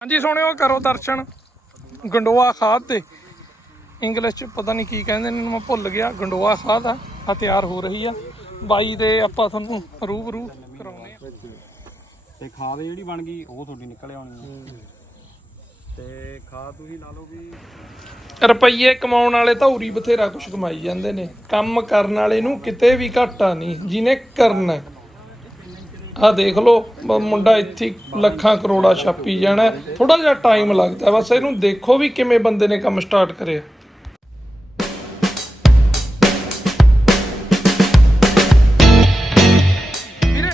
ਹਾਂਜੀ ਸੋਹਣਿਓ ਕਰੋ ਦਰਸ਼ਨ। ਗੰਡੋਆ ਖਾਦ ਤੇ। ਇੰਗਲਿਸ਼ ਚ ਪਤਾ ਨਹੀਂ ਕੀ ਕਹਿੰਦੇ ਨੇ ਇਹਨੂੰ ਮੈਂ ਭੁੱਲ ਗਿਆ। ਗੰਡੋਆ ਖਾਦ ਆ ਆ ਤਿਆਰ ਹੋ ਰਹੀ ਆ। ਬਾਈ ਦੇ ਆਪਾਂ ਤੁਹਾਨੂੰ ਰੂਬਰੂ ਕਰਾਉਨੇ ਆ। ਤੇ ਖਾਦ ਜਿਹੜੀ ਬਣ ਗਈ ਉਹ ਤੁਹਾਡੀ ਨਿਕਲ ਆਉਣੀ ਹੈ ਤੇ ਖਾਦ ਤੁਸੀਂ ਲਾ ਲਓ ਵੀ ਰੁਪਈਏ ਕਮਾਉਣ ਵਾਲੇ ਤਾਂ ਉਰੀ ਬਥੇਰਾ ਕੁਝ ਕਮਾਈ ਜਾਂਦੇ ਨੇ। ਕੰਮ ਕਰਨ ਵਾਲੇ ਨੂੰ ਕਿਤੇ ਵੀ ਘਾਟਾ ਨਹੀਂ ਜਿਹਨੇ ਕਰਨਾ ਆ ਦੇਖ ਲਓ ਮੁੰਡਾ ਇੱਥੇ ਲੱਖਾਂ ਕਰੋੜਾ ਛਾਪੀ ਜਾਣਾ ਥੋੜਾ ਜਿਹਾ ਟਾਈਮ ਲੱਗਦਾ ਬਸ ਇਹਨੂੰ ਦੇਖੋ ਵੀ ਕਿਵੇਂ ਬੰਦੇ ਨੇ ਕੰਮ ਸਟਾਰਟ ਕਰਿਆ। ਵੀਰੇ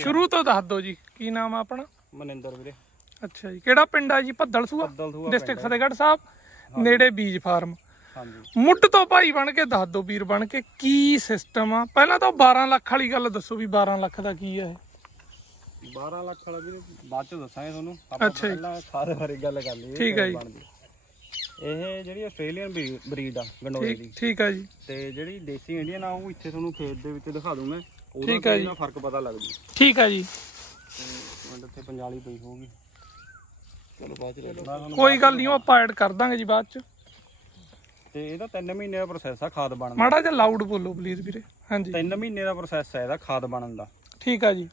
ਸ਼ੁਰੂ ਤੋਂ ਦੱਸ ਦਿਓ ਜੀ ਕੀ ਨਾਮ ਆ ਆਪਣਾ? ਮਨਿੰਦਰ ਵੀਰੇ। ਅੱਛਾ ਜੀ ਕਿਹੜਾ ਪਿੰਡ ਆ ਜੀ? ਭੱਦਲ ਸੂਆ ਭੱਦਲ ਸੂਆ ਡਿਸਟ੍ਰਿਕਟ ਫਤਿਹਗੜ੍ਹ ਸਾਹਿਬ ਨੇੜੇ ਬੀਜ ਫਾਰਮ। ਹਾਂਜੀ। ਮੁੱਢ ਤੋਂ ਭਾਈ ਬਣ ਕੇ ਦੱਸ ਦਿਓ ਵੀਰ ਬਣ ਕੇ ਕੀ ਸਿਸਟਮ ਆ? ਪਹਿਲਾਂ ਤਾਂ 12 ਲੱਖ ਵਾਲੀ ਗੱਲ ਦੱਸੋ ਵੀ 12 ਲੱਖ ਦਾ ਕੀ ਆ ਇਹ? 12 ਲੱਖ ਵਾਲਾ ਵੀਰੇ ਬਾਅਦ ਚ ਦੱਸਾਂਗੇ ਤੁਹਾਨੂੰ। ਆਪਾਂ ਅੱਛਾ ਜੀ। ਪਹਿਲਾਂ ਖਾਦ ਬਾਰੇ ਗੱਲ ਕਰ ਲਈਏ ਠੀਕ ਹੈ ਜੀ। ਬਣਦੀ। ਇਹ ਜਿਹੜੀ ਆਸਟ੍ਰੇਲੀਅਨ ਬਰੀਡ ਆ ਗੰਡੋਏ ਦੀ। ਠੀਕ ਠੀਕ ਆ ਜੀ। ਤੇ ਜਿਹੜੀ ਦੇਸੀ ਇੰਡੀਅਨ ਆ ਉਹ ਇੱਥੇ ਤੁਹਾਨੂੰ ਖੇਤ ਦੇ ਵਿੱਚ ਦਿਖਾ ਦੂੰ ਮੈਂ ਉਹਦਾ ਠੀਕ ਹੈ ਜੀ। ਇਹਦਾ ਫ਼ਰਕ ਪਤਾ ਲੱਗ ਜੂ ਠੀਕ ਆ ਜੀ। ਮਿੰਟ ਇੱਥੇ ਪੰਜਾਲੀ ਪਈ ਹੋਊਗੀ। ਚਲੋ ਬਾਅਦ ਚ ਲੈ ਲਓ ਕੋਈ ਗੱਲ ਨਹੀਂ ਉਹ ਆਪਾਂ ਐਡ ਕਰ ਦਾਂਗੇ ਜੀ ਬਾਅਦ ਚ। ਤੇ ਇਹਦਾ 3 ਮਹੀਨੇ ਦਾ ਪ੍ਰੋਸੈਸ ਆ ਖਾਦ ਬਣਨ ਦਾ। ਮਾੜਾ ਜਿਹਾ ਲਾਊਡ ਬੋਲੋ ਪਲੀਜ਼ ਵੀਰੇ। ਹਾਂਜੀ। 3 ਮਹੀਨੇ ਦਾ ਪ੍ਰੋਸੈਸ ਹੈ ਇਹਦਾ ਖਾਦ ਬਣਨ ਦਾ। ਠੀਕ ਆ ਜੀ।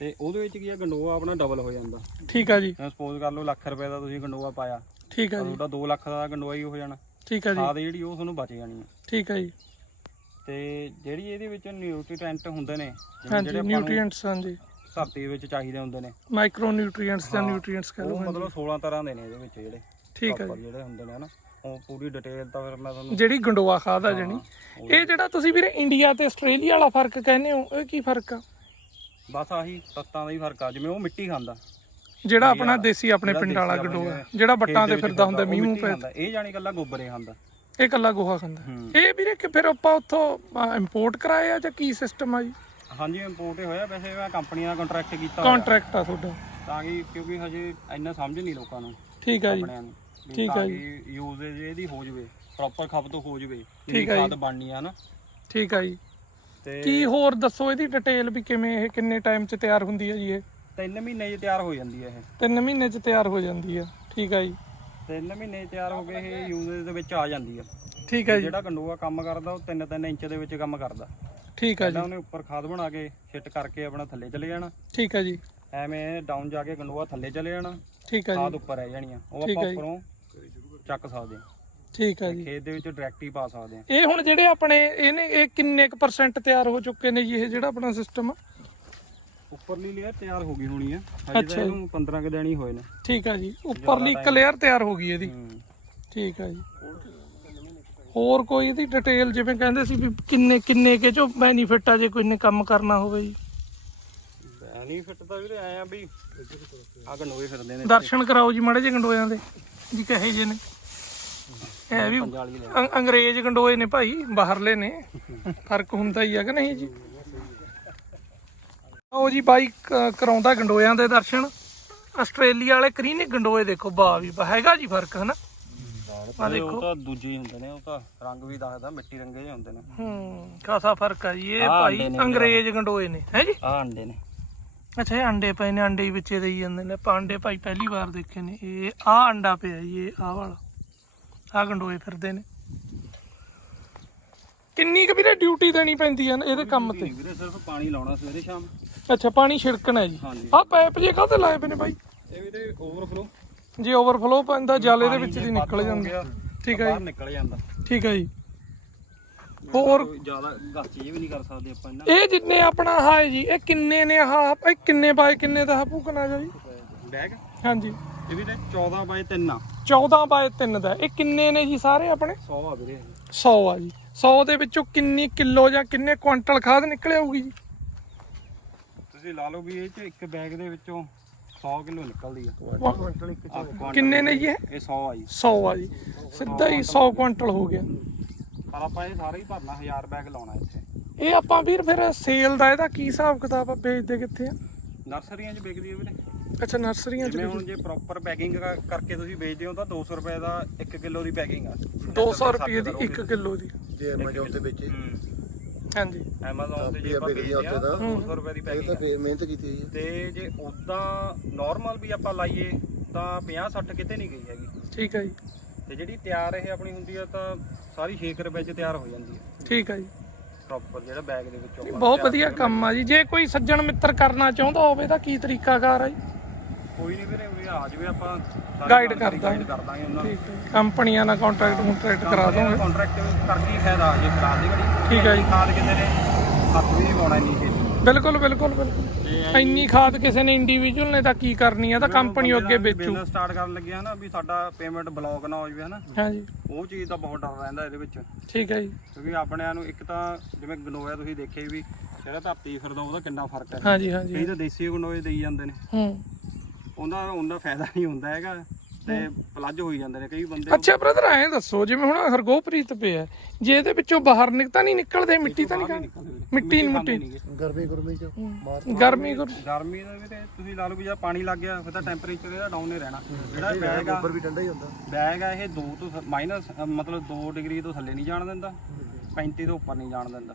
ਤੇ ਉਹਦੇ ਵਿੱਚ ਕੀ ਆ ਗੰਡੋਆ ਆਪਣਾ ਡਬਲ ਹੋ ਜਾਂਦਾ। ਠੀਕ ਆ ਜੀ। ਸਪੋਜ਼ ਕਰ ਲਓ ਲੱਖ ਰੁਪਏ ਦਾ ਤੁਸੀਂ ਗੰਡੋਆ ਪਾਇਆ ਠੀਕ ਆ ਜੀ। ਉਹਦਾ 2 ਲੱਖ ਦਾ ਗੰਡੋਆ ਹੀ ਹੋ ਜਾਣਾ। ਠੀਕ ਆ ਜੀ। ਖਾਦ ਜਿਹੜੀ ਉਹ ਤੁਹਾਨੂੰ ਬਚ ਜਾਣੀ ਹੈ ਠੀਕ ਆ ਜੀ। ਤੇ ਜਿਹੜੀ ਇਹਦੇ ਵਿੱਚ ਨਿਊਟ੍ਰੀਐਂਟ ਹੁੰਦੇ ਨੇ ਜਿਹੜੇ ਨਿਊਟ੍ਰੀਐਂਟਸ ਹਾਂਜੀ। ਧਰਤੀ ਵਿੱਚ ਚਾਹੀਦੇ ਹੁੰਦੇ ਨੇ। ਮਾਈਕਰੋ ਨਿਊਟ੍ਰੀਐਂਟਸ ਜਾਂ ਨਿਊਟ੍ਰੀਐਂਟਸ ਕਹ ਲਓ ਮਤਲਬ 16 ਤਰ੍ਹਾਂ ਦੇ ਨੇ ਇਹਦੇ ਵਿੱਚ ਜਿਹੜੇ ਠੀਕ ਜੀ। ਜਿਹੜੇ ਹੁੰਦੇ ਨੇ ਹਨਾ। ਉਹ ਪੂਰੀ ਡਿਟੇਲ ਤਾਂ ਫਿਰ ਮੈਂ ਤੁਹਾਨੂੰ ਜਿਹੜੀ ਗੰਡੋਆ ਖਾਦ ਆ ਜਣੀ। ਇਹ ਜਿਹੜਾ ਤੁਸੀਂ ਵੀਰੇ ਇੰਡੀਆ ਤੇ ਆਸਟ੍ਰੇਲੀਆ ਵਾਲਾ ਫ਼ਰਕ ਕਹਿੰਦੇ ਹੋ ਇਹ ਕੀ ਫ਼ਰਕ ਆ? ਬਸ ਆਹੀ ਤੱਤਾਂ ਦਾ ਹੀ ਫ਼ਰਕ ਆ ਜਿਵੇਂ ਉਹ ਮਿੱਟੀ ਖਾਂਦਾ। ਜਿਹੜਾ ਆਪਣਾ ਦੇਸੀ ਆਪਣੇ ਪਿੰਡ ਵਾਲਾ ਗੰਡੋਆ ਜਿਹੜਾ ਬੱਟਾਂ ਤੇ ਫਿਰਦਾ ਹੁੰਦਾ ਮੀਂਹ ਮੂੰਹ ਪੈ। ਇਹ ਜਾਣੀ ਕੱਲਾ ਗੋਬਰੇ ਖਾਂਦਾ। ਇਹ ਕੱਲਾ ਗੋਹਾ ਖਾਂਦਾ। ਇਹ ਵੀਰੇ ਕਿ ਫਿਰ ਆਪਾਂ ਉੱਥੋਂ ਇੰਪੋਰਟ ਕਰਾਇਆ ਜਾਂ ਕੀ ਸਿਸਟਮ ਆ ਜੀ? ਹਾਂਜੀ ਇੰਪੋਰਟ ਹੋਇਆ ਵੈਸੇ ਮੈਂ ਕੰਪਨੀਆਂ ਦਾ ਕੰਟਰੈਕਟ ਕੀਤਾ। ਕੰਟਰੈਕਟ ਆ ਤੁਹਾਡਾ। ਤਾਂ ਕਿ ਕਿਉਂਕਿ ਹਜੇ ਇੰਨਾ ਸਮਝ ਨਹੀਂ ਲੋਕਾਂ ਨੂੰ ਠੀਕ ਆ ਜੀ। ਠੀਕ ਆ ਕਿ ਯੂਜ਼ੇਜ ਇਹਦੀ ਹੋ ਜਵੇ ਪ੍ਰੋਪਰ ਖਪਤ ਹੋ ਜਵੇ ਠੀਕ ਆ ਜੀ। ਖਾਦ ਬਣਨੀ ਆ ਨਾ। ਠੀਕ ਆ ਜੀ। ਤੇ ਕੀ ਹੋਰ ਦੱਸੋ ਇਹਦੀ ਡਿਟੇਲ ਵੀ ਕਿਵੇਂ ਇਹ ਕਿੰਨੇ ਟਾਈਮ 'ਚ ਤਿਆਰ ਹੁੰਦੀ ਹੈ ਜੀ ਇਹ? 3 ਮਹੀਨੇ 'ਚ ਤਿਆਰ ਹੋ ਜਾਂਦੀ ਹੈ ਇਹ। ਤਿੰਨ ਮਹੀਨੇ 'ਚ ਤਿਆਰ ਹੋ ਜਾਂਦੀ ਆ ਠੀਕ ਆ ਜੀ। 3 ਮਹੀਨੇ 'ਚ ਤਿਆਰ ਹੋ ਕੇ ਇਹ ਯੂਜ਼ੇਜ ਦੇ ਵਿੱਚ ਆ ਜਾਂਦੀ ਆ ਠੀਕ ਆ ਜੀ। ਜਿਹੜਾ ਗੰਡੂਆ ਕੰਮ ਕਰਦਾ ਉਹ 3-3 ਇੰਚ ਦੇ ਵਿੱਚ ਕੰਮ ਕਰਦਾ। ਠੀਕ ਆ ਜੀ। ਉਹਨੇ ਉੱਪਰ ਖਾਦ ਬਣਾ ਕੇ ਛਿੱਟ ਕਰਕੇ ਆਪਣਾ ਥੱਲੇ ਚਲੇ ਜਾਣਾ। ਠੀਕ ਆ ਜੀ। ਐਵੇਂ ਡਾਊਨ ਜਾ ਕੇ ਗੰਡੂਆ ਥੱਲੇ ਚਲੇ ਜਾਣਾ। ਠੀਕ ਖਾਦ ਜੀ। ਉੱਪਰ ਰਹਿ ਜਾਣੀ ਆ। ਉਹ ਆਪਾਂ। ਉੱਪਰੋਂ ਚੱਕ ਸਕਦੇ ਆ। ਠੀਕ ਆ ਜੀ। ਖੇਤ ਦੇ ਵਿੱਚ ਡਾਇਰੈਕਟ ਹੀ ਪਾ ਸਕਦੇ ਆ। ਇਹ ਹੁਣ ਜਿਹੜੇ ਆਪਣੇ ਇਹਨੇ ਇਹ ਕਿੰਨੇ ਕੁ ਪਰਸੈਂਟ ਤਿਆਰ ਹੋ ਚੁੱਕੇ ਨੇ ਜੀ ਇਹ ਜਿਹੜਾ ਆਪਣਾ ਸਿਸਟਮ ਆ? ਉੱਪਰਲੀ ਲੇਅਰ ਤਿਆਰ ਹੋ ਗਈ ਹੋਣੀ ਆ। ਅੱਛਾ ਹਜੇ ਤਾਂ ਇਹਨੂੰ 15 ਕੁ ਦਿਨ ਹੀ ਹੋਏ ਨੇ। ਠੀਕ ਆ ਜੀ। ਉੱਪਰਲੀ ਇੱਕ ਲੇਅਰ ਤਿਆਰ ਹੋ ਗਈ ਇਹਦੀ। ਹੂੰ। ਠੀਕ ਆ ਜੀ। ਹੋਰ ਕੋਈ ਇਹਦੀ ਡਿਟੇਲ ਜਿਵੇਂ ਕਹਿੰਦੇ ਸੀ ਵੀ ਕਿੰਨੇ ਕਿੰਨੇ ਕੇ ਚੋਂ ਬੈਨੀਫਿਟ ਆ ਜੇ ਕੋਈ ਨੇ ਕੰਮ ਕਰਨਾ ਹੋਵੇ ਜੀ? ਬੈਨੀਫਿਟ ਤਾਂ ਵੀਰੇ ਆਏ ਆ ਵੀ ਆ ਗੰਡੋਏ ਫਿਰਦੇ ਨੇ ਦਰਸ਼ਨ ਕਰਾਓ ਜੀ ਮਾੜੇ ਜਿਹੇ ਗੰਡੋਇਆਂ ਦੇ ਜੀ ਕਹੇ ਜੇ ਨੇ। ਇਹ ਵੀ ਅੰ- ਅੰਗਰੇਜ਼ ਗੰਡੋਏ ਨੇ ਭਾਈ ਬਾਹਰਲੇ ਨੇ। ਫ਼ਰਕ ਹੁੰਦਾ ਹੀ ਆ ਕਿ ਨਹੀਂ ਜੀ? ਉਹ ਜੀ ਬਾਈ ਕ- ਕਰਾਉਂਦਾ ਗੰਡੋਇਆਂ ਦੇ ਦਰਸ਼ਨ। ਆਸਟ੍ਰੇਲੀਆ ਵਾਲੇ ਕਰੀਨੇ ਗੰਡੋਏ ਦੇਖੋ ਵਾਹ ਵੀ ਹੈਗਾ ਜੀ ਫ਼ਰਕ ਹਨਾ? ਆ ਉਹ ਦੇਖੋ। ਤਾਂ ਦੂਜੇ ਹੀ ਹੁੰਦੇ ਨੇ ਉਹ ਤਾਂ ਰੰਗ ਵੀ ਦੱਸਦਾ ਮਿੱਟੀ ਰੰਗੇ ਜਿਹੇ ਹੁੰਦੇ ਨੇ। ਹੂੰ ਖਾਸਾ ਫ਼ਰਕ ਆ ਜੀ। ਇਹ ਆਹ ਭਾਈ ਅੰਡੇ ਨੇ ਅੰਗਰੇਜ਼ ਗੰਡੋਏ ਨੇ। ਹੈ ਜੀ? ਆ ਅੰਡੇ ਨੇ। ਅੱਛਾ ਇਹ ਅੰਡੇ ਪਏ ਨੇ ਅੰਡੇ ਹੀ ਵਿੱਚੇ ਦੇਈ ਜਾਂਦੇ ਨੇ। ਆਪਾਂ ਅੰਡੇ ਭਾਈ ਪਹਿਲੀ ਵਾਰ ਦੇਖੇ ਨੇ। ਇਹ ਆ ਅੰਡਾ ਪਿਆ ਜੀ ਇਹ ਆ ਵਾਲਾ। ਆ ਗੰਡੋਏ ਫਿਰਦੇ ਨੇ। ਕਿੰਨੀ ਕੁ ਵੀਰੇ ਡਿਊਟੀ ਦੇਣੀ ਪੈਂਦੀ ਆ ਇਹਦੇ ਕੰਮ ਤੇ? ਵੀਰੇ ਸਿਰਫ ਪਾਣੀ ਲਾਉਣਾ ਸਵੇਰੇ ਸ਼ਾਮ। ਅੱਛਾ ਪਾਣੀ ਛਿੜਕਣਾ ਜੀ। ਹਾਂਜੀ। ਆ ਪਾਈਪ ਜੇ ਕਾਹਤੇ ਲਾਏ ਪਏ ਨੇ ਬਾਈ? ਇਹ ਵੀਰੇ ਓਵਰਫਲੋ ਜੇ ਓਵਰਫਲੋ ਪੈਂਦਾ ਜਾਲੇ ਦੇ ਵਿੱਚ ਦੀ ਨਿਕਲ ਜਾਂਦਾ। ਠੀਕ ਹੈ ਬਾਹਰ ਜੀ। ਨਿਕਲ ਜਾਂਦਾ। ਠੀਕ ਹੈ ਜੀ। ਹੋਰ? ਕੋਈ ਜ਼ਿਆਦਾ ਗਾਚੀ ਵੀ ਨਹੀਂ ਕਰ ਸਕਦੇ ਆਪਾਂ ਇਹਨਾਂ ਇਹ ਜਿੰਨੇ ਆਪਣਾ ਹਾਏ ਜੀ ਇਹ ਕਿੰਨੇ ਨੇ ਆਹ ਇਹ ਕਿੰਨੇ ਬਾਏ ਕਿੰਨੇ ਦਾ ਭੂਕਣਾ ਜੀ? ਬੈਗ? ਹਾਂਜੀ। ਇਹ ਵੀਰੇ 14 ਬਾਈ 3 ਆ। 14 ਬਾਏ 3 ਦਾ। ਇਹ ਕਿੰਨੇ ਨੇ ਜੀ ਸਾਰੇ ਆਪਣੇ? 100 ਆ ਵੀਰੇ 100 ਆ ਜੀ। 100 ਦੇ ਵਿੱਚੋਂ ਕਿੰਨੀ ਕਿਲੋ ਜਾਂ ਕਿੰਨੇ ਕੁਆਂਟਲ ਖਾਦ ਨਿਕਲ ਆਊਗੀ ਜੀ? ਤੁਸੀਂ ਲਾ ਲਓ ਵੀ ਇਹ ਚ ਇੱਕ ਬੈਗ ਦੇ ਵਿੱਚੋਂ 100 ਕਿਲੋ ਨਿਕਲਦੀ ਆ। ਵਾਹ, ਕੁਆਂਟਲ ਇੱਕ ਕਿੰਨੇ ਨੇ ਜੀ ਇਹ? ਇਹ 100 ਆ ਜੀ। 100 ਆ ਜੀ। ਸਿੱਧਾ ਹੀ 100 ਕੁਆਂਟਲ ਹੋ ਗਿਆ। ਪਰ ਆਪਾਂ ਇਹ ਸਾਰੇ ਹੀ ਭਰਨਾ 1000 ਬੈਗ ਲਾਉਣਾ ਇੱਥੇ। ਇਹ ਆਪਾਂ ਵੀਰ ਫਿਰ ਸੇਲ ਦਾ ਇਹਦਾ ਕੀ ਹਿਸਾਬ ਕਿਤਾਬ ਆ? ਵੇਚਦੇ ਕਿੱਥੇ ਆ? ਨਰਸਰੀਆਂ 'ਚ ਵਿਕਦੀ ਹੈ ਵੀਰੇ। ਅੱਛਾ ਨਰਸਰੀਆਂ ਚ ਜਿਵੇਂ ਹੁਣ ਜੇ ਪ੍ਰੋਪਰ ਪੈਕਿੰਗ ਕਰਕੇ ਤੁਸੀਂ ਵੇਚਦੇ ਹੋ ਤਾਂ 200 ਰੁਪਏ ਦਾ 1 ਕਿਲੋ ਦੀ ਪੈਕਿੰਗ ਆ। 200 ਰੁਪਏ ਦੀ 1 ਕਿਲੋ ਦੀ। ਜੇ ਐਮਾਜ਼ੋਨ ਤੇ ਵੇਚੇ ਹਾਂਜੀ। ਐਮਾਜ਼ੋਨ ਤੇ ਜੇ ਵੀ ਆਪਾਂ ਵੇਚਦੇ ਆ ਉੱਥੇ ਤਾਂ। 200 ਰੁਪਏ ਦੀ ਇਹ ਪੈਕਿੰਗ ਤਾਂ ਫੇਰ ਮਿਹਨਤ ਕੀਤੀ ਹੋਈ ਹੈ ਤੇ ਜੇ ਉਦਾਂ ਨਾਰਮਲ ਵੀ ਆਪਾਂ ਲਾਈਏ ਤਾਂ 50 60 ਕਿਤੇ ਨਹੀਂ ਗਈ ਹੈਗੀ। ਠੀਕ ਹੈ ਜੀ। ਤੇ ਜਿਹੜੀ ਤਿਆਰ ਇਹ ਆਪਣੀ ਹੁੰਦੀ ਆ ਤਾਂ ਸਾਰੀ 6 ਰੁਪਏ ਚ ਤਿਆਰ ਹੋ ਜਾਂਦੀ ਹੈ ਠੀਕ ਹੈ ਜੀ। ਪ੍ਰੋਪਰ ਜਿਹੜਾ ਬੈਗ ਦੇ ਵਿੱਚੋਂ ਬਹੁਤ ਵਧੀਆ ਕੰਮ ਆ। ਜੀ। ਜੇ ਕੋਈ ਸੱਜਣ ਮਿੱਤਰ ਕਰਨਾ ਚਾਹੁੰਦਾ ਹੋਵੇ ਤਾਂ ਕੀ ਤਰੀਕਾਕਾਰ ਆ ਜੀ? ਕੋਈ ਨਹੀਂ ਵੀਰੇ ਉਰੇ ਆ ਜਾਵੇ ਆਪਾਂ। Guide ਕਰ ਦਾਂਗੇ। ਗਾਈਡ ਕਰ ਦਾਂਗੇ ਉਹਨਾਂ ਨੂੰ। ਠੀਕ ਹੈ। ਕੰਪਨੀਆਂ ਨਾਲ ਕੰਟਰੈਕਟ ਕੰਟਰੈਕਟ ਕਰਾ ਦੋਗੇ। ਕੰਟਰੈਕਟ ਕਰਕੇ ਹੀ ਫਾਇਦਾ ਜੇ ਕਰਾ ਦੇ ਘੜੀ। ਠੀਕ ਹੈ ਜੀ। ਖਾਦ ਕਿਸੇ ਨੇ? ਹੱਥ ਵੀ ਨਹੀਂ ਪਾਉਣਾ ਇੰਨੀ ਛੇਤੀ। ਬਿਲਕੁਲ ਬਿਲਕੁਲ ਬਿਲਕੁਲ। ਇੰਨੀ ਖਾਦ ਕਿਸੇ ਨੇ ਇੰਡੀਵਿਜੂਅਲ ਨੇ ਤਾਂ ਕੀ ਕਰਨੀ ਆ? ਤਾਂ ਕੰਪਨੀ ਅੱਗੇ ਵੇਚੂ। ਬਿਜ਼ਨਸ ਸਟਾਰਟ ਕਰਨ ਲੱਗਿਆ ਨਾ ਵੀ ਸਾਡਾ ਪੇਮੈਂਟ ਬਲੌਕ ਨਾ ਹੋ ਜਾਵੇ ਹਨਾ। ਹਾਂਜੀ। ਉਹ ਚੀਜ਼ ਦਾ ਬਹੁਤ ਡਰ ਰਹਿੰਦਾ ਇਹਦੇ ਵਿੱਚ। ਠੀਕ ਹੈ ਜੀ। ਕਿਉਂਕਿ ਆਪਣਿਆਂ ਨੂੰ ਇੱਕ ਤਾਂ ਜਿਵੇਂ ਗਨੋਇਆ ਤੁਸੀਂ ਦੇਖਿਆ ਵੀ ਜਿਹੜਾ ਧਰਤੀ ਫਿਰਦਾ ਉਹਦਾ ਕਿੰਨਾ ਫ਼ਰਕ ਹੈ। ਹਾਂਜੀ ਕਈ ਹਾਂਜੀ ਤਾਂ ਦੇਸੀ ਗਨੋਏ ਦੇਈ ਜਾਂਦੇ ਨੇ। ਹੂੰ। ਉਹਦਾ ਉਹਦਾ ਫਾਇਦਾ ਨਹੀਂ ਹੁੰਦਾ ਹੈਗਾ ਤੇ ਪਲੱਜ ਹੋਈ ਜਾਂਦੇ ਨੇ ਕਈ ਬੰਦੇ ਅੱਛਾ ਬ੍ਰਦਰ ਐਂ ਦੱਸੋ ਜਿਵੇਂ ਹੁਣ ਹਰਗੋਪ੍ਰੀਤ ਪਿਆ ਜੇ ਇਹਦੇ ਵਿੱਚੋਂ ਬਾਹਰ ਨਿਕਤਾ ਨਹੀਂ ਨਿਕਲਦੇ ਮਿੱਟੀ ਤਾਂ ਨਹੀਂ ਮਿੱਟੀ ਨਹੀਂ ਮਿੱਟੀ। ਗਰਮੀ ਗਰਮੀ ਚ ਗਰਮੀ ਗੁਰ ਗਰਮੀ ਦੇ ਵੀ ਤੇ ਤੁਸੀਂ ਲਾ ਲਓ ਵੀ ਜਦ ਪਾਣੀ ਲੱਗ ਗਿਆ ਫਿਰ ਤਾਂ ਟੈਂਪਰੇਚਰ ਇਹਦਾ ਡਾਊਨ ਹੀ ਰਹਿਣਾ। ਜਿਹੜਾ ਬੈਗ ਆ ਉੱਪਰ ਵੀ ਠੰਡਾ ਹੀ ਹੁੰਦਾ। ਬੈਗ ਆ ਇਹ 2 ਤੋਂ ਮਾਈਨਸ ਮਤਲਬ 2 ਡਿਗਰੀ ਤੋਂ ਥੱਲੇ ਨਹੀਂ ਜਾਣ ਦਿੰਦਾ 35 ਤੋਂ ਉੱਪਰ ਨਹੀਂ ਜਾਣ ਦਿੰਦਾ।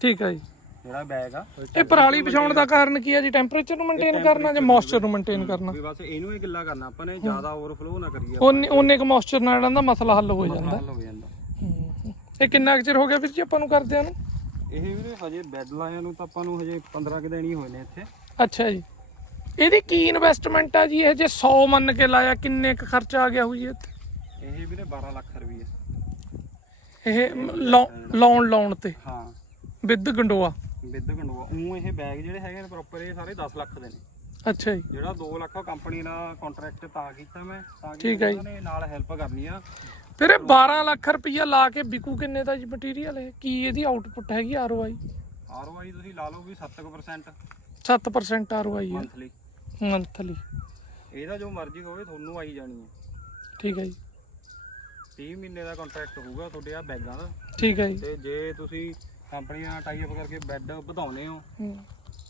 ਠੀਕ ਹੈ ਜੀ। ਜਿਹੜਾ ਬੈਗ ਆ ਇਹ ਪਰਾਲੀ ਵਿਛਾਉਣ ਦਾ ਕਾਰਨ ਕੀ ਹੈ ਜੀ? ਟੈਂਪਰੇਚਰ ਨੂੰ ਮੇਨਟੇਨ ਕਰਨਾ ਜਾਂ ਮੋਇਸਚਰ ਨੂੰ ਮੇਨਟੇਨ ਕਰਨਾ? ਵੀ ਬਸ ਇਹਨੂੰ ਹੀ ਗਿੱਲਾ ਕਰਨਾ ਆਪਾਂ ਨੇ ਜ਼ਿਆਦਾ ਓਵਰਫਲੋ ਨਾ ਕਰੀਏ ਉਹਨੇ ਉਹਨੇ ਕ ਮੋਇਸਚਰ ਨਾਲ ਜਿਹੜਾ ਦਾ ਮਸਲਾ ਹੱਲ ਹੋ ਜਾਂਦਾ। ਹੋ। ਇਹ ਕਿੰਨਾ ਕੁ ਚਿਰ ਹੋ ਗਿਆ ਵੀਰ ਜੀ ਆਪਾਂ ਨੂੰ ਕਰਦਿਆਂ ਨੂੰ? ਇਹ ਵੀਰੇ ਹਜੇ ਬੈੱਡ ਲਾਇਆ ਨੂੰ ਤਾਂ ਆਪਾਂ ਨੂੰ ਹਜੇ 15 ਕਿ ਦਿਨ ਹੀ ਹੋਏ ਨੇ ਇੱਥੇ। ਅੱਛਾ ਜੀ। ਇਹਦੀ ਕੀ ਇਨਵੈਸਟਮੈਂਟ ਆ ਜੀ? ਇਹ ਜੇ 100 ਮੰਨ ਕੇ ਲਾਇਆ ਕਿੰਨੇ ਕੁ ਖਰਚਾ ਆ ਗਿਆ ਹੋਈ ਇੱਥੇ? ਇਹ ਵੀਰੇ 12 ਲੱਖ ਰੁਪਏ ਇਹ ਲਾਉ- ਲਾਉਣ ਲਾਉਣ ਤੇ? ਹਾਂ। ਵਿਦ ਗੰਡੋਆ? ਵਿਦ ਗੰਡੋਆ ਉਹ ਇਹ ਬੈਗ ਜਿਹੜੇ ਹੈਗੇ ਨੇ ਪ੍ਰੋਪਰ ਇਹ ਸਾਰੇ 10 ਲੱਖ ਦੇ ਨੇ। ਅੱਛਾ ਜੀ। ਜਿਹੜਾ 2 ਲੱਖ ਕੰਪਨੀ ਨਾਲ ਕੰਟਰੈਕਟ ਤਾਂ ਕੀਤਾ ਮੈਂ ਤਾਂ ਕਿ ਠੀਕ ਹੈ ਜੀ। ਉਹਨਾਂ ਨੇ ਨਾਲ ਹੈਲਪ ਕਰਨੀ ਆ। ਫਿਰ ਇਹ 12 ਲੱਖ ਰੁਪਈਆ ਲਾ ਕੇ ਵਿਕੂ ਕਿੰਨੇ ਦਾ ਜੀ ਮਟੀਰੀਅਲ ਇਹ? ਕੀ ਇਹਦੀ ਆਊਟਪੁੱਟ ਹੈਗੀ ਆਰਓਆਈ ਆਰਓਆਈ ਤੁਸੀਂ ਲਾ ਲਓ ਵੀ 7% 7% ਆਰਓਆਈ ਹੈ ਮੰਥਲੀ ਮੰਥਲੀ ਇਹਦਾ ਜੋ ਮਰਜ਼ੀ ਹੋਵੇ ਤੁਹਾਨੂੰ ਆਈ ਜਾਣੀ ਹੈ ਠੀਕ ਹੈ ਜੀ। 30 ਮਹੀਨੇ ਦਾ ਕੰਟਰੈਕਟ ਹੋਊਗਾ ਤੁਹਾਡੇ ਆ ਬੈਗਾਂ ਦਾ। ਠੀਕ ਹੈ ਜੀ। ਤੇ ਜੇ ਤੁਸੀਂ ਕੰਪਨੀ ਨਾਲ ਟਾਈ ਅਪ ਕਰਕੇ ਬੈੱਡ ਵਧਾਉਨੇ ਹੋ। ਹੂੰ।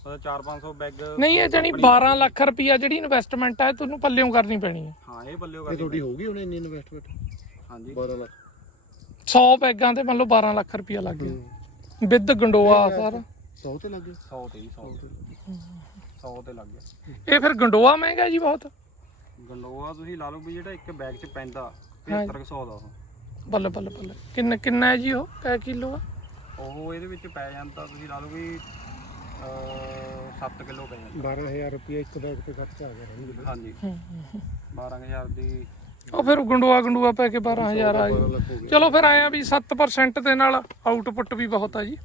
ਤਾਂ 4-500 ਬੈਗ ਨਹੀਂ ਇਹ ਜਣੀ 12 ਲੱਖ ਰੁਪਈਆ ਜਿਹੜੀ ਇਨਵੈਸਟਮੈਂਟ ਹੈ ਤੁਹਾਨੂੰ ਪੱਲਿਓਂ ਕਰਨੀ ਪੈਣੀ ਹੈ ਹਾਂ ਇਹ ਬੱਲਿਓ ਇਹ ਕਰਨੀ ਤੁਹਾਡੀ ਹੋਊਗੀ ਉਹਨੇ ਇੰਨੀ ਇਨਵੈਸਟਮੈਂਟ ਹਾਂਜੀ। 12 ਲੱਖ। 100 ਬੈਗਾਂ ਤੇ ਮੰਨ ਲਓ 12 ਲੱਖ ਰੁਪਈਆ ਲੱਗ ਗਿਆ। ਵਿਦ ਗੰਡੋਆ ਸਾਰਾ। 100 ਤੇ ਲੱਗੇ 100 ਤੇ ਹੀ 100 ਤੇ। 100 ਤੇ ਲੱਗ ਗਿਆ। ਇਹ ਫਿਰ ਗੰਡੋਆ ਮਹਿੰਗਾ ਜੀ ਬਹੁਤ? ਗੰਡੋਆ ਤੁਸੀਂ ਲਾ ਲਓ ਵੀ ਜਿਹੜਾ ਇੱਕ ਬੈਗ 'ਚ ਪੈਂਦਾ ਹਾਂ। 7500 ਦਾ ਉਹ। ਬੱਲੇ ਬੱਲੇ ਬੱਲੇ। ਕਿੰਨਾ ਕਿੰਨਾ ਹੈ ਜੀ ਉਹ? ਕੈ ਕਿਲੋ ਆ? ਉਹ ਇਹਦੇ ਵਿੱਚ ਪੈ ਜਾਂਦਾ ਤੁਸੀਂ ਲਾ ਲਓ ਵੀ 7 ਕਿਲੋ ਪੈ ਜਾਂਦਾ। 12000 ਰੁਪਏ ਇੱਕ ਬੈਗ ਤੇ ਖਰਚਾ ਆ ਗਿਆ ਰਹਿਣਗੇ ਹਾਂਜੀ। 12000 ਦੀ ਉਹ ਫਿਰ ਗੰਡੋਆ ਗੰਡੂਆ ਪੈ ਕੇ 12000 ਆ ਜੀ। ਚਲੋ ਫਿਰ ਆਇਆ ਵੀ 7% ਦੇ ਨਾਲ ਆਊਟਪੁੱਟ ਵੀ ਬਹੁਤ ਆ ਜੀ।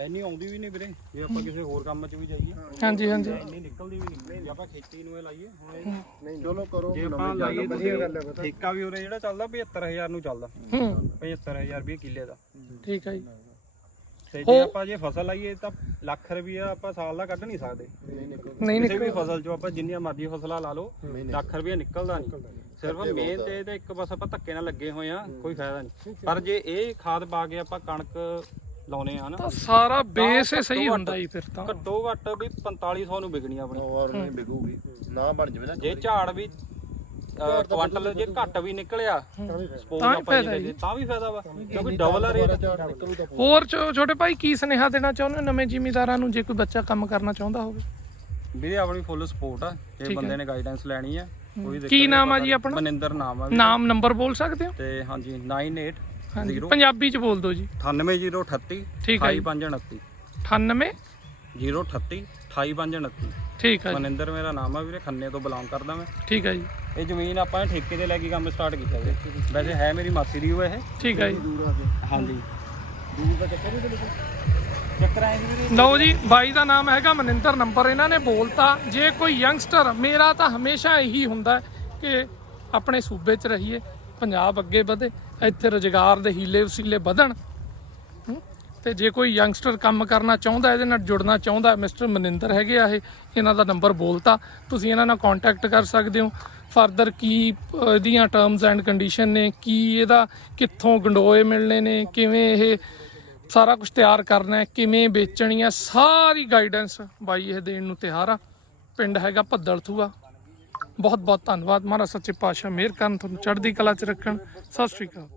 ਇੰਨੀ ਆਉਂਦੀ ਵੀ ਨਹੀਂ ਵੀਰੇ। ਜੇ ਆਪਾਂ ਕਿਸੇ ਹੋਰ ਕੰਮ 'ਚ ਵੀ ਜਾਈਏ। ਹਾਂਜੀ ਹਾਂਜੀ। ਇੰਨੀ ਨਿਕਲਦੀ ਵੀ ਨਹੀਂ। ਜੇ ਆਪਾਂ ਖੇਤੀ ਨੂੰ ਇਹ ਲਾਈਏ ਹੁਣ ਨਹੀਂ ਚਲੋ ਕਰੋ। ਜੇ ਆਪਾਂ ਲਾਈਏ ਵਧੀਆ ਗੱਲ ਹੈ ਠੇਕਾ ਵੀ ਉਰੇ ਜਿਹੜਾ ਚੱਲਦਾ 75000 ਨੂੰ ਚੱਲਦਾ। ਹੂੰ। 75000 ਰੁਪਏ ਕਿੱਲੇ ਦਾ। ਠੀਕ ਹੈ ਜੀ। ਤੇ ਜੇ ਆਪਾਂ ਜੇ ਫਸਲ ਲਾਈਏ ਤਾਂ ਲੱਖ ਰੁਪਈਆ ਆਪਾਂ ਸਾਲ ਦਾ ਕੱਢ ਨਹੀਂ ਸਕਦੇ। ਨਹੀਂ ਕਿਸੇ ਵੀ ਨਿਕਲ ਫਸਲ ਚੋਂ ਆਪਾਂ ਜਿੰਨੀਆਂ ਮਰਜ਼ੀ ਫਸਲਾਂ ਲਾ ਲਓ ਲੱਖ ਰੁਪਈਆ ਨਿਕਲਦਾ ਨਹੀਂ। ਸਿਰਫ ਮੇਨ ਤੇ ਇਹਦੇ ਇੱਕ ਬਸ ਆਪਾਂ ਧੱਕੇ ਨਾਲ ਲੱਗੇ ਹੋਏ ਆ ਕੋਈ ਫਾਇਦਾ ਨਹੀਂ। ਪਰ ਜੇ ਇਹ ਖਾਦ ਪਾ ਕੇ ਆਪਾਂ ਕਣਕ ਲਾਉਨੇ ਆ ਨਾ ਤਾਂ ਸਾਰਾ ਬੇਸ ਹੀ ਸਹੀ ਹੁੰਦਾ ਜੀ ਫਿਰ ਤਾਂ। ਘੱਟੋ ਘੱਟ ਵੀ 4500 ਨੂੰ ਵਿਕਣੀ ਆਪਣੀ। ਔਰ ਨਹੀਂ ਵਿਕੂਗੀ। ਨਾ ਬਣ ਜਵੇ ਨਾ ਜੇ ਝਾੜ ਵੀ ਕੁਆਂਟਲ ਜੇ ਘੱਟ ਵੀ ਨਿਕਲਿਆ ਸਪੋਜ਼ ਤਾਂ ਹੀ ਆਪਾਂ ਫਾਇਦਾ ਜੇ। ਤਾਂ ਵੀ ਫਾਇਦਾ ਵਾ ਕਿਉਂਕਿ ਡਬਲ ਆ ਰੇਟ ਹੋਰ ਛੋ- ਛੋਟੇ ਭਾਈ ਕੀ ਸੁਨੇਹਾ ਦੇਣਾ ਚਾਹੁੰਦੇ ਹੋ? ਨਵੇਂ ਜ਼ਿਮੀਦਾਰਾਂ ਨੂੰ ਜੇ ਕੋਈ ਬੱਚਾ ਕੰਮ ਕਰਨਾ ਚਾਹੁੰਦਾ ਹੋਵੇ। ਵੀਰੇ ਆਪਣੀ ਫੁੱਲ ਸਪੋਰਟ ਆ ਜੇ ਬੰਦੇ ਨੇ ਗਾਈਡੈਂਸ ਲੈਣੀ ਆ ਕੋਈ ਦਿੱਕਤ ਕੀ ਨਾਮ ਆ ਜੀ ਆਪਣਾ? ਮਨਿੰਦਰ ਨਾਮ ਆ ਨਾਮ ਨੰਬਰ ਬੋਲ ਸਕਦੇ ਹੋ? ਤੇ ਹਾਂਜੀ 98 ਹਾਂਜੀ ਪੰਜਾਬੀ ਚ ਬੋਲ ਦਿਓ ਜੀ। 98038 ਠੀਕ ਆ ਜੀ। 28529 98 038 28529 ਠੀਕ ਆ ਜੀ। ਮਨਿੰਦਰ ਮੇਰਾ ਨਾਮ ਆ ਵੀਰੇ ਖੰਨੇ ਤੋਂ ਬਿਲੋਂਗ ਕਰਦਾ ਮੈਂ। ਠੀਕ ਆ ਜੀ। ਇਹ ਜ਼ਮੀਨ ਆਪਾਂ ਨੇ ਠੇਕੇ ਤੇ ਲੈ ਕੇ ਕੰਮ ਸਟਾਰਟ ਕੀਤਾ ਵੀਰੇ ਵੈਸੇ ਹੈ ਮੇਰੀ ਮਾਸੀ ਦੀ ਉਹ ਇਹ। ਠੀਕ ਆ ਜੀ। ਦੂਰ ਆ ਕੇ ਹਾਂਜੀ। ਦੂਰ ਦਾ ਚੱਕਰ ਨਹੀਂ ਤੇ ਚੱਕਰ ਆਏ ਸੀ ਵੀਰੇ ਲਓ ਜੀ ਬਾਈ ਦਾ ਨਾਮ ਹੈਗਾ ਮਨਿੰਦਰ ਨੰਬਰ ਇਹਨਾਂ ਨੇ ਬੋਲਤਾ। ਜੇ ਕੋਈ ਯੰਗਸਟਰ ਮੇਰਾ ਤਾਂ ਹਮੇਸ਼ਾ ਇਹੀ ਹੁੰਦਾ ਹੈ ਕਿ ਆਪਣੇ ਸੂਬੇ 'ਚ ਰਹੀਏ ਪੰਜਾਬ ਅੱਗੇ ਵਧੇ ਇੱਥੇ ਰੁਜ਼ਗਾਰ ਦੇ ਹੀਲੇ ਵਸੀਲੇ ਵਧਣ। ਤੇ ਜੇ ਕੋਈ ਯੰਗਸਟਰ ਕੰਮ ਕਰਨਾ ਚਾਹੁੰਦਾ, ਇਹਦੇ ਨਾਲ ਜੁੜਨਾ ਚਾਹੁੰਦਾ, ਮਿਸਟਰ ਮਨਿੰਦਰ ਹੈਗੇ ਆ ਇਹ, ਇਹਨਾਂ ਦਾ ਨੰਬਰ ਬੋਲਤਾ। ਤੁਸੀਂ ਇਹਨਾਂ ਨਾਲ ਕੰਟੈਕਟ ਕਰ ਸਕਦੇ ਹੋ। ਫਰਦਰ ਕੀ ਇਹਦੀਆਂ ਟਰਮਸ ਐਂਡ ਕੰਡੀਸ਼ਨ ਨੇ, ਕੀ ਇਹਦਾ ਕਿੱਥੋਂ ਗੰਡੋਏ ਮਿਲਣੇ ਨੇ, ਕਿਵੇਂ ਇਹ ਸਾਰਾ ਕੁਝ ਤਿਆਰ ਕਰਨਾ ਹੈ, ਕਿਵੇਂ ਵੇਚਣੀ ਹੈ, ਸਾਰੀ ਗਾਈਡੈਂਸ ਬਾਈ ਇਹ ਦੇਣ ਨੂੰ ਤਿਆਰ ਆ। ਪਿੰਡ ਹੈਗਾ ਭੱਦਲਥੂਆ। ਬਹੁਤ ਬਹੁਤ ਧੰਨਵਾਦ। ਮਹਾਰਾਜ ਸੱਚੇ ਪਾਤਸ਼ਾਹ ਮਿਹਰ ਕਰਨ, ਤੁਹਾਨੂੰ ਚੜ੍ਹਦੀ ਕਲਾ ਚ ਰੱਖਣ। ਸਤਿ ਸ਼੍ਰੀ ਅਕਾਲ।